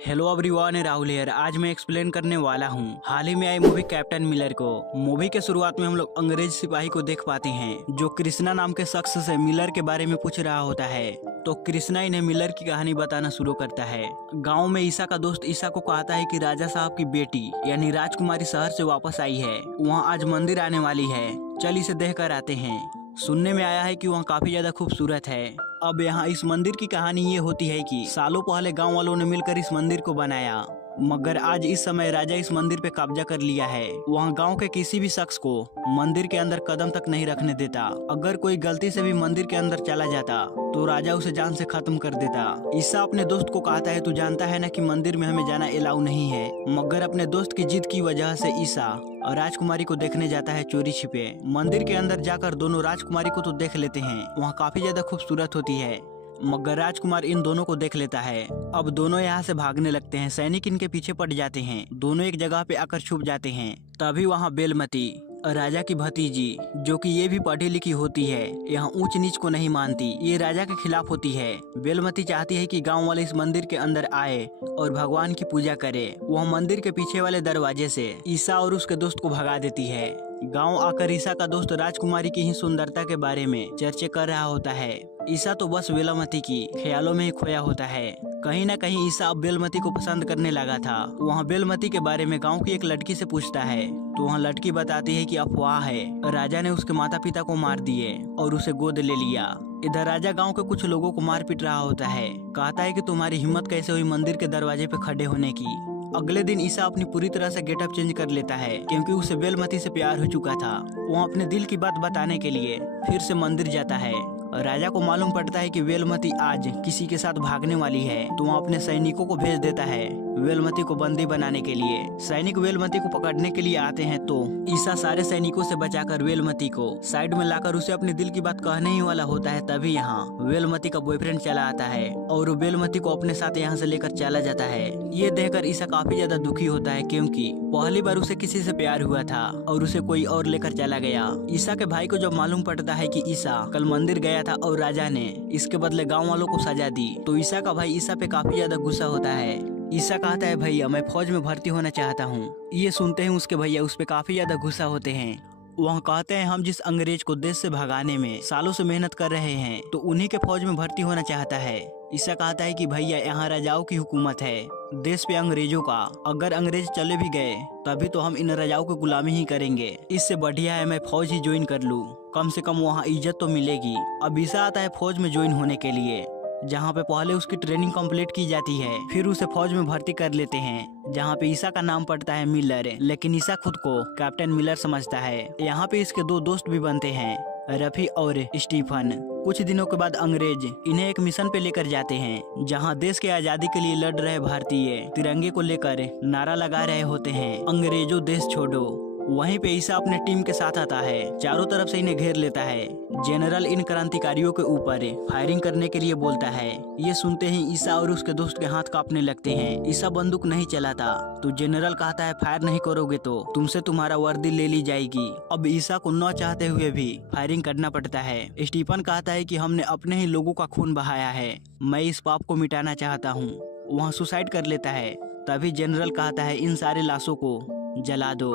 Hello everyone, Rahul here. आज मैं explain करने वाला हूँ हाल ही में आई मूवी कैप्टन मिलर को। मूवी के शुरुआत में हम लोग अंग्रेज सिपाही को देख पाते हैं जो कृष्णा नाम के शख्स से मिलर के बारे में पूछ रहा होता है। तो कृष्णा इन्हें मिलर की कहानी बताना शुरू करता है। गांव में ईसा का दोस्त ईसा को कहता है कि राजा साहब की बेटी यानी राजकुमारी शहर से वापस आई है, वहाँ आज मंदिर आने वाली है, चल इसे देख कर आते हैं। सुनने में आया है कि वहाँ काफी ज्यादा खूबसूरत है। अब यहाँ इस मंदिर की कहानी ये होती है कि सालों पहले गांव वालों ने मिलकर इस मंदिर को बनाया, मगर आज इस समय राजा इस मंदिर पे कब्जा कर लिया है। वहाँ गांव के किसी भी शख्स को मंदिर के अंदर कदम तक नहीं रखने देता। अगर कोई गलती से भी मंदिर के अंदर चला जाता तो राजा उसे जान से खत्म कर देता। ईसा अपने दोस्त को कहता है, तू जानता है ना कि मंदिर में हमें जाना अलाउ नहीं है, मगर अपने दोस्त की जिद की वजह से ईसा और राजकुमारी को देखने जाता है चोरी छिपे। मंदिर के अंदर जाकर दोनों राजकुमारी को तो देख लेते हैं, वहाँ काफी ज्यादा खूबसूरत होती है, मगर राजकुमार इन दोनों को देख लेता है। अब दोनों यहाँ से भागने लगते हैं। सैनिक इनके पीछे पड़ जाते हैं। दोनों एक जगह पे आकर छुप जाते हैं। तभी वहाँ बेलमती राजा की भतीजी, जो कि ये भी पढ़ी लिखी होती है, यहाँ ऊंच नीच को नहीं मानती, ये राजा के खिलाफ होती है। बेलमती चाहती है कि गांव वाले इस मंदिर के अंदर आए और भगवान की पूजा करे। वह मंदिर के पीछे वाले दरवाजे से ईसा और उसके दोस्त को भगा देती है। गांव आकर ईसा का दोस्त राजकुमारी की ही सुंदरता के बारे में चर्चा कर रहा होता है। ईसा तो बस बेलमती की ख्यालों में ही खोया होता है। कहीं न कहीं ईसा अब बेलमती को पसंद करने लगा था। वहाँ बेलमती के बारे में गांव की एक लड़की से पूछता है तो वहाँ लड़की बताती है कि अफवाह है, राजा ने उसके माता पिता को मार दिए और उसे गोद ले लिया। इधर राजा गांव के कुछ लोगों को मार पीट रहा होता है। कहता है कि तुम्हारी हिम्मत कैसे हुई मंदिर के दरवाजे पे खड़े होने की। अगले दिन ईसा अपनी पूरी तरह से गेटअप चेंज कर लेता है, क्योंकि उसे बेलमती से प्यार हो चुका था। वो अपने दिल की बात बताने के लिए फिर से मंदिर जाता है। राजा को मालूम पड़ता है कि बेलमती आज किसी के साथ भागने वाली है, तो वह अपने सैनिकों को भेज देता है बेलमती को बंदी बनाने के लिए। सैनिक बेलमती को पकड़ने के लिए आते हैं तो ईसा सारे सैनिकों से बचाकर बेलमती को साइड में लाकर उसे अपने दिल की बात कहने ही वाला होता है। तभी यहाँ बेलमती का बॉयफ्रेंड चला आता है और वो बेलमती को अपने साथ यहाँ से लेकर चला जाता है। ये देखकर ईसा काफी ज्यादा दुखी होता है, क्योंकि पहली बार उसे किसी से प्यार हुआ था और उसे कोई और लेकर चला गया। ईसा के भाई को जब मालूम पड़ता है कि ईसा कल मंदिर गया था और राजा ने इसके बदले गाँव वालों को सजा दी, तो ईसा का भाई ईसा पे काफी ज्यादा गुस्सा होता है। ईसा कहता है, भैया मैं फौज में भर्ती होना चाहता हूँ। ये सुनते ही उसके भैया उस पे काफी ज्यादा गुस्सा होते हैं। वहाँ कहते हैं, हम जिस अंग्रेज को देश से भगाने में सालों से मेहनत कर रहे हैं, तो उन्हीं के फौज में भर्ती होना चाहता है। ईसा कहता है कि भैया यहाँ राजाओं की हुकूमत है, देश पे अंग्रेजों का। अगर अंग्रेज चले भी गए तभी तो हम इन राजाओं की गुलामी ही करेंगे। इससे बढ़िया है मैं फौज ही ज्वाइन कर लूँ, कम से कम वहाँ इज्जत तो मिलेगी। अब ईसा आता है फौज में ज्वाइन होने के लिए, जहाँ पे पहले उसकी ट्रेनिंग कंप्लीट की जाती है, फिर उसे फौज में भर्ती कर लेते हैं, जहाँ पे ईसा का नाम पड़ता है मिलर। लेकिन ईसा खुद को कैप्टन मिलर समझता है। यहाँ पे इसके दो दोस्त भी बनते हैं, रफी और स्टीफन। कुछ दिनों के बाद अंग्रेज इन्हें एक मिशन पे लेकर जाते हैं, जहाँ देश के आजादी के लिए लड़ रहे भारतीय तिरंगे को लेकर नारा लगा रहे होते हैं, अंग्रेजों देश छोड़ो। वहीं पे ईसा अपने टीम के साथ आता है, चारों तरफ से इन्हें घेर लेता है। जनरल इन क्रांतिकारियों के ऊपर फायरिंग करने के लिए बोलता है। ये सुनते ही ईसा और उसके दोस्त के हाथ कांपने लगते हैं। ईसा बंदूक नहीं चलाता तो जनरल कहता है, फायर नहीं करोगे तो तुमसे तुम्हारा वर्दी ले ली जाएगी। अब ईसा को न चाहते हुए भी फायरिंग करना पड़ता है। स्टीफन कहता है कि हमने अपने ही लोगों का खून बहाया है, मैं इस पाप को मिटाना चाहता हूँ। वहाँ सुसाइड कर लेता है। तभी जनरल कहता है, इन सारे लाशों को जला दो।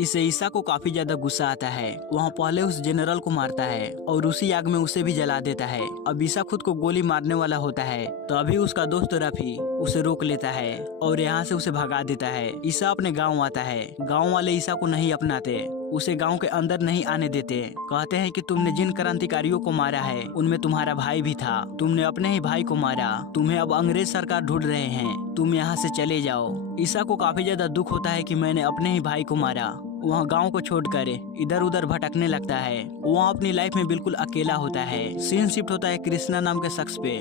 इससे ईसा को काफी ज्यादा गुस्सा आता है। वहाँ पहले उस जनरल को मारता है और उसी आग में उसे भी जला देता है। अब ईसा खुद को गोली मारने वाला होता है, तो अभी उसका दोस्त रफी उसे रोक लेता है और यहाँ से उसे भगा देता है। ईसा अपने गाँव आता है। गाँव वाले ईसा को नहीं अपनाते, उसे गांव के अंदर नहीं आने देते। कहते हैं कि तुमने जिन क्रांतिकारियों को मारा है उनमें तुम्हारा भाई भी था, तुमने अपने ही भाई को मारा, तुम्हें अब अंग्रेज सरकार ढूंढ रहे हैं, तुम यहाँ से चले जाओ। ईसा को काफी ज्यादा दुख होता है कि मैंने अपने ही भाई को मारा। वहाँ गांव को छोड़कर इधर उधर भटकने लगता है। वहाँ अपनी लाइफ में बिल्कुल अकेला होता है। सीन शिफ्ट होता है कृष्णा नाम के शख्स पे,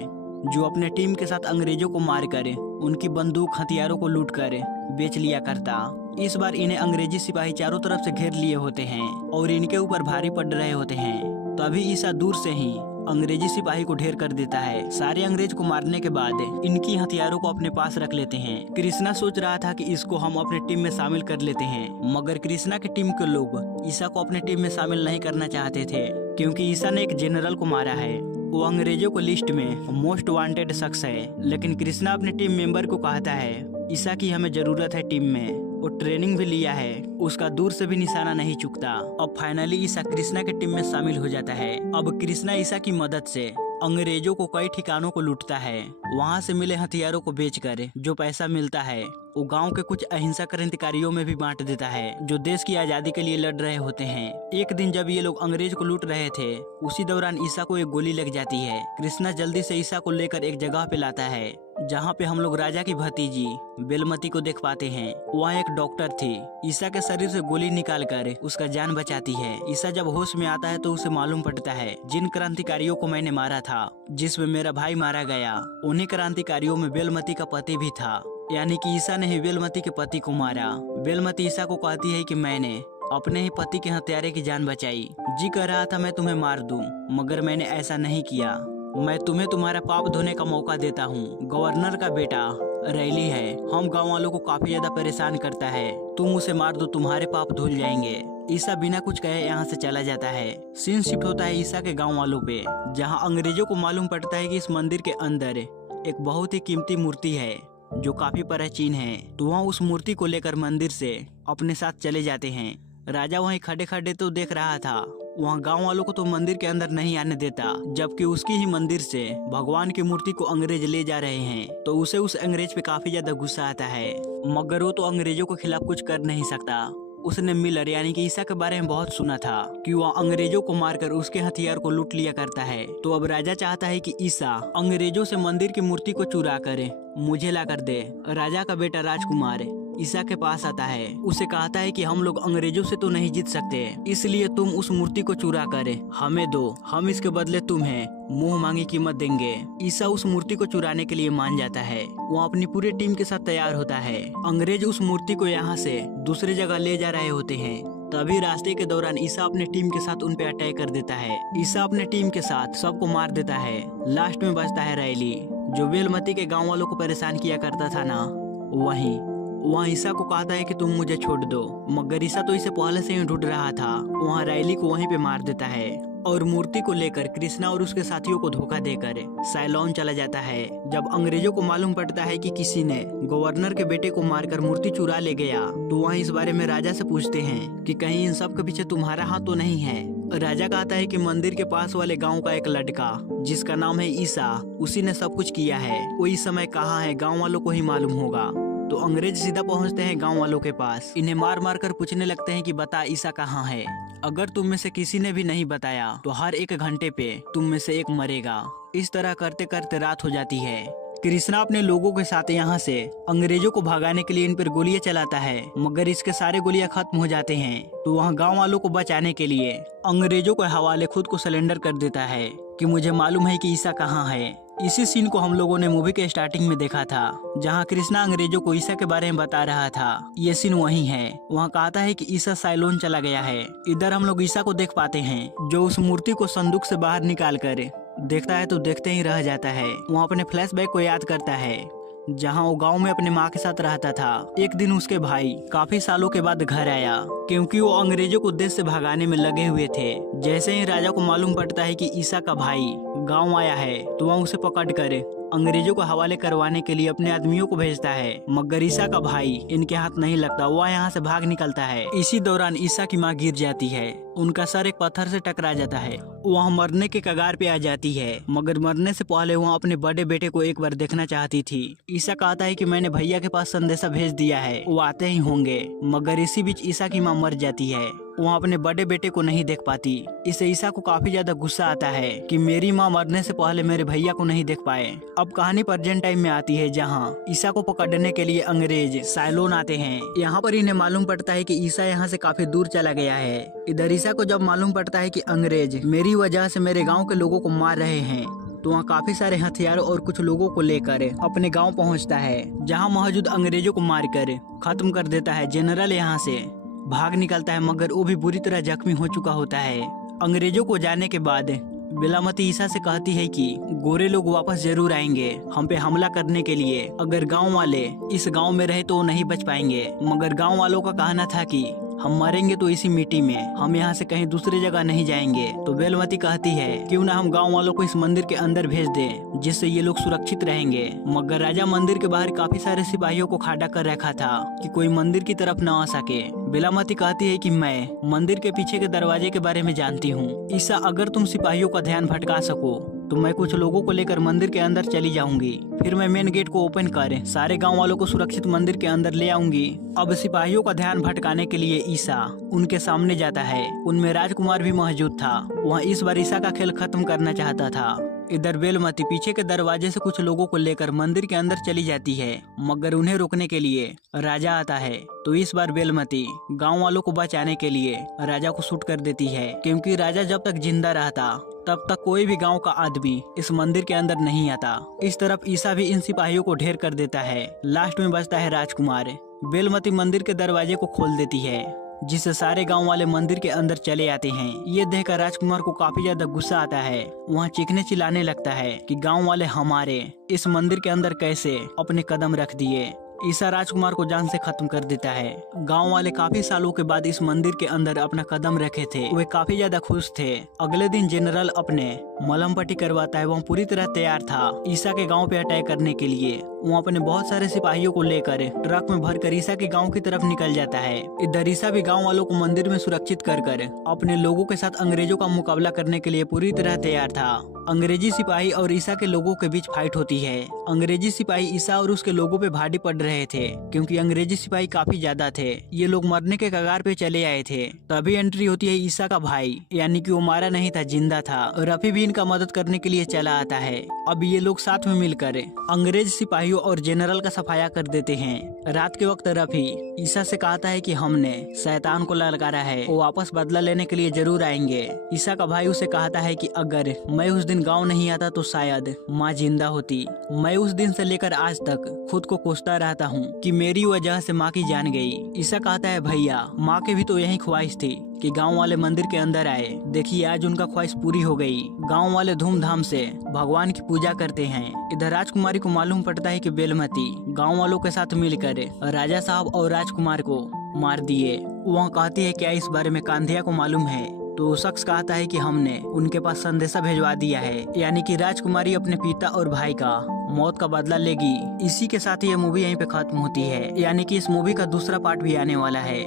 जो अपने टीम के साथ अंग्रेजों को मारकर उनकी बंदूक हथियारों को लूट कर बेच लिया करता। इस बार इन्हें अंग्रेजी सिपाही चारों तरफ से घेर लिए होते हैं और इनके ऊपर भारी पड़ रहे होते हैं। तभी ईसा दूर से ही अंग्रेजी सिपाही को ढेर कर देता है। सारे अंग्रेज को मारने के बाद इनकी हथियारों को अपने पास रख लेते हैं। कृष्णा सोच रहा था कि इसको हम अपने टीम में शामिल कर लेते हैं, मगर कृष्णा की टीम के लोग ईसा को अपने टीम में शामिल नहीं करना चाहते थे, क्योंकि ईसा ने एक जनरल को मारा है वो अंग्रेजों को लिस्ट में मोस्ट वांटेड शख्स है, लेकिन कृष्णा अपने टीम मेंबर को कहता है ईसा की हमें जरूरत है टीम में। वो ट्रेनिंग भी लिया है, उसका दूर से भी निशाना नहीं चुकता। अब फाइनली ईसा कृष्णा के टीम में शामिल हो जाता है। अब कृष्णा ईसा की मदद से अंग्रेजों को कई ठिकानों को लूटता है। वहां से मिले हथियारों को बेचकर जो पैसा मिलता है वो गांव के कुछ अहिंसक क्रांतिकारियों में भी बांट देता है, जो देश की आजादी के लिए लड़ रहे होते हैं। एक दिन जब ये लोग अंग्रेज को लूट रहे थे, उसी दौरान ईसा को एक गोली लग जाती है। कृष्णा जल्दी से ईसा को लेकर एक जगह पे लाता है जहाँ पे हम लोग राजा की भतीजी बेलमती को देख पाते हैं। वहाँ एक डॉक्टर थी, ईसा के शरीर से गोली निकाल कर उसका जान बचाती है। ईसा जब होश में आता है तो उसे मालूम पड़ता है जिन क्रांतिकारियों को मैंने मारा था, जिसमें मेरा भाई मारा गया, उन्हीं क्रांतिकारियों में बेलमती का पति भी था। यानी कि ईसा ने ही बेलमती के पति को मारा। बेलमती ईसा को कहती है कि मैंने अपने ही पति के हत्यारे की जान बचाई। जी कह रहा था मैं तुम्हें मार दूं, मगर मैंने ऐसा नहीं किया। मैं तुम्हें तुम्हारा पाप धोने का मौका देता हूँ। गवर्नर का बेटा रैली है, हम गाँव वालों को काफी ज्यादा परेशान करता है। तुम उसे मार दो, तुम्हारे पाप धुल जाएंगे। ईसा बिना कुछ कहे यहाँ से चला जाता है। सीन शिफ्ट होता है ईसा के गाँव वालों पे, जहाँ अंग्रेजों को मालूम पड़ता है कि इस मंदिर के अंदर एक बहुत ही कीमती मूर्ति है जो काफी प्राचीन है। तो वहाँ उस मूर्ति को लेकर मंदिर से अपने साथ चले जाते हैं। राजा वहीं खड़े खड़े तो देख रहा था, वहाँ गांव वालों को तो मंदिर के अंदर नहीं आने देता, जबकि उसकी ही मंदिर से भगवान की मूर्ति को अंग्रेज ले जा रहे हैं। तो उसे उस अंग्रेज पे काफी ज्यादा गुस्सा आता है, मगर वो तो अंग्रेजों के खिलाफ कुछ कर नहीं सकता। उसने मिलर यानी कि ईसा के बारे में बहुत सुना था कि वह अंग्रेजों को मारकर उसके हथियार को लूट लिया करता है। तो अब राजा चाहता है कि ईसा अंग्रेजों से मंदिर की मूर्ति को चुरा कर मुझे ला कर दे। राजा का बेटा राजकुमार ईसा के पास आता है, उसे कहता है कि हम लोग अंग्रेजों से तो नहीं जीत सकते, इसलिए तुम उस मूर्ति को चुरा कर हमें दो, हम इसके बदले तुम्हें मुंह मांगी कीमत देंगे। ईसा उस मूर्ति को चुराने के लिए मान जाता है। वो अपनी पूरी टीम के साथ तैयार होता है। अंग्रेज उस मूर्ति को यहाँ से दूसरी जगह ले जा रहे होते हैं। तभी रास्ते के दौरान ईसा अपने टीम के साथ उन पे अटैक कर देता है। ईसा अपने टीम के साथ सबको मार देता है। लास्ट में बचता है रैली, जो बेलमती के गाँव वालों को परेशान किया करता था ना, वहाँ ईसा को कहता है कि तुम मुझे छोड़ दो, मगर ईसा तो इसे पहले से ही ढूंढ रहा था। वहाँ रैली को वहीं पे मार देता है और मूर्ति को लेकर कृष्णा और उसके साथियों को धोखा देकर साइलोन चला जाता है। जब अंग्रेजों को मालूम पड़ता है कि किसी ने गवर्नर के बेटे को मारकर मूर्ति चुरा ले गया, तो वहाँ इस बारे में राजा से पूछते हैं कि कहीं इन सब के पीछे तुम्हारा हाथ तो नहीं है। राजा कहता है कि मंदिर के पास वाले गांव का एक लड़का जिसका नाम है ईसा, उसी ने सब कुछ किया है। वो इस समय कहाँ है गाँव वालों को ही मालूम होगा। तो अंग्रेज सीधा पहुंचते हैं गांव वालों के पास। इन्हें मार मार कर पूछने लगते हैं कि बता ईसा कहाँ है। अगर तुम में से किसी ने भी नहीं बताया तो हर 1 घंटे पे तुम में से एक मरेगा। इस तरह करते करते रात हो जाती है। कृष्णा अपने लोगों के साथ यहाँ से अंग्रेजों को भगाने के लिए इन पर गोलियां चलाता है, मगर इसके सारे गोलियां खत्म हो जाते हैं। तो वहाँ गांव वालों को बचाने के लिए अंग्रेजों के हवाले खुद को सरेंडर कर देता है कि मुझे मालूम है कि ईसा कहाँ है। इसी सीन को हम लोगों ने मूवी के स्टार्टिंग में देखा था, जहां कृष्णा अंग्रेजों को ईसा के बारे में बता रहा था। ये सीन वही है। वहां कहता है कि ईसा साइलोन चला गया है। इधर हम लोग ईसा को देख पाते हैं, जो उस मूर्ति को संदूक से बाहर निकाल कर देखता है तो देखते ही रह जाता है। वहाँ अपने फ्लैशबैक को याद करता है, जहाँ वो गांव में अपने माँ के साथ रहता था। एक दिन उसके भाई काफी सालों के बाद घर आया, क्योंकि वो अंग्रेजों को देश से भगाने में लगे हुए थे। जैसे ही राजा को मालूम पड़ता है कि ईसा का भाई गांव आया है, तो वहाँ उसे पकड़ कर अंग्रेजों को हवाले करवाने के लिए अपने आदमियों को भेजता है, मगर ईसा का भाई इनके हाथ नहीं लगता। वह यहाँ से भाग निकलता है। इसी दौरान ईसा की माँ गिर जाती है, उनका सर एक पत्थर से टकरा जाता है। वह मरने के कगार पे आ जाती है, मगर मरने से पहले वह अपने बड़े बेटे को एक बार देखना चाहती थी। ईसा कहता है कि मैंने भैया के पास संदेशा भेज दिया है, वो आते ही होंगे। मगर इसी बीच ईसा की माँ मर जाती है। वहाँ अपने बड़े बेटे को नहीं देख पाती। इससे ईसा को काफी ज्यादा गुस्सा आता है कि मेरी माँ मरने से पहले मेरे भैया को नहीं देख पाए। अब कहानी प्रेजेंट टाइम में आती है, जहाँ ईसा को पकड़ने के लिए अंग्रेज साइलोन आते हैं। यहाँ पर इन्हें मालूम पड़ता है कि ईसा यहाँ से काफी दूर चला गया है। इधर ईसा को जब मालूम पड़ता है कि अंग्रेज मेरी वजह से मेरे गाँव के लोगों को मार रहे हैं, तो वहाँ काफी सारे हथियारों और कुछ लोगों को लेकर अपने गांव पहुंचता है, जहां मौजूद अंग्रेजों को मारकर खत्म कर देता है। जनरल यहां से भाग निकलता है, मगर वो भी बुरी तरह जख्मी हो चुका होता है। अंग्रेजों को जाने के बाद बेलामती ईसा से कहती है कि गोरे लोग वापस जरूर आएंगे हम पे हमला करने के लिए। अगर गांव वाले इस गांव में रहे तो वो नहीं बच पाएंगे। मगर गांव वालों का कहना था कि हम मरेंगे तो इसी मिट्टी में, हम यहाँ से कहीं दूसरी जगह नहीं जाएंगे। तो बेलमती कहती है क्यों ना हम गाँव वालों को इस मंदिर के अंदर भेज दें, जिससे ये लोग सुरक्षित रहेंगे। मगर राजा मंदिर के बाहर काफी सारे सिपाहियों को खड़ा कर रखा था कि कोई मंदिर की तरफ न आ सके। बेलामती कहती है कि मैं मंदिर के पीछे के दरवाजे के बारे में जानती हूँ। ईसा, अगर तुम सिपाहियों का ध्यान भटका सको तो मैं कुछ लोगों को लेकर मंदिर के अंदर चली जाऊंगी। फिर मैं मेन गेट को ओपन कर सारे गांव वालों को सुरक्षित मंदिर के अंदर ले आऊंगी। अब सिपाहियों का ध्यान भटकाने के लिए ईसा उनके सामने जाता है। उनमें राजकुमार भी मौजूद था। वह इस बार ईसा का खेल खत्म करना चाहता था। इधर बेलमती पीछे के दरवाजे से कुछ लोगों को लेकर मंदिर के अंदर चली जाती है, मगर उन्हें रोकने के लिए राजा आता है। तो इस बार बेलमती गांव वालों को बचाने के लिए राजा को शूट कर देती है, क्योंकि राजा जब तक जिंदा रहता तब तक कोई भी गांव का आदमी इस मंदिर के अंदर नहीं आता। इस तरफ ईसा भी इन सिपाहियों को ढेर कर देता है। लास्ट में बचता है राजकुमार। बेलमती मंदिर के दरवाजे को खोल देती है, जिससे सारे गांव वाले मंदिर के अंदर चले आते हैं। ये देखकर राजकुमार को काफी ज्यादा गुस्सा आता है। वहाँ चीखने चिल्लाने लगता है कि गांव वाले हमारे इस मंदिर के अंदर कैसे अपने कदम रख दिए। ईसा राजकुमार को जान से खत्म कर देता है। गांव वाले काफी सालों के बाद इस मंदिर के अंदर अपना कदम रखे थे। वे काफी ज्यादा खुश थे। अगले दिन जनरल अपने मलहम पट्टी करवाता है। वह पूरी तरह तैयार था ईसा के गांव पे अटैक करने के लिए। वो अपने बहुत सारे सिपाहियों को लेकर ट्रक में भरकर ईसा के गांव की तरफ निकल जाता है। इधर ईसा भी गांव वालों को मंदिर में सुरक्षित कर अपने लोगों के साथ अंग्रेजों का मुकाबला करने के लिए पूरी तरह तैयार था। अंग्रेजी सिपाही और ईसा के लोगों के बीच फाइट होती है। अंग्रेजी सिपाही ईसा और उसके लोगों पे भारी पड़ रहे थे, क्योंकि अंग्रेजी सिपाही काफी ज्यादा थे। ये लोग मरने के कगार पे चले आए थे। तभी एंट्री होती है ईसा का भाई, यानी कि वो मारा नहीं था, जिंदा था। रफी भी इनका मदद करने के लिए चला आता है। अब ये लोग साथ में मिलकर अंग्रेज सिपाहियों और जनरल का सफाया कर देते हैं। रात के वक्त रफी ईसा से कहता है कि हमने शैतान को ललकारा है, वो वापस बदला लेने के लिए जरूर आएंगे। ईसा का भाई उसे कहता है कि अगर मैं उस दिन गांव नहीं आता तो शायद माँ जिंदा होती। मैं उस दिन से लेकर आज तक खुद को कोसता रहता हूँ कि मेरी वजह से माँ की जान गई। ईसा कहता है भैया, माँ के भी तो यही ख्वाहिश थी कि गांव वाले मंदिर के अंदर आए। देखिए आज उनका ख्वाहिश पूरी हो गई। गांव वाले धूमधाम से भगवान की पूजा करते हैं। इधर राजकुमारी को मालूम पड़ता है कि बेलमती गांव वालों के साथ मिलकर राजा साहब और राजकुमार को मार दिए। वह कहती है क्या इस बारे में कांधिया को मालूम है? तो शख्स कहता है कि हमने उनके पास संदेशा भेजवा दिया है, यानी कि राजकुमारी अपने पिता और भाई का मौत का बदला लेगी। इसी के साथ ये मूवी यहीं पे खत्म होती है, यानी कि इस मूवी का दूसरा पार्ट भी आने वाला है।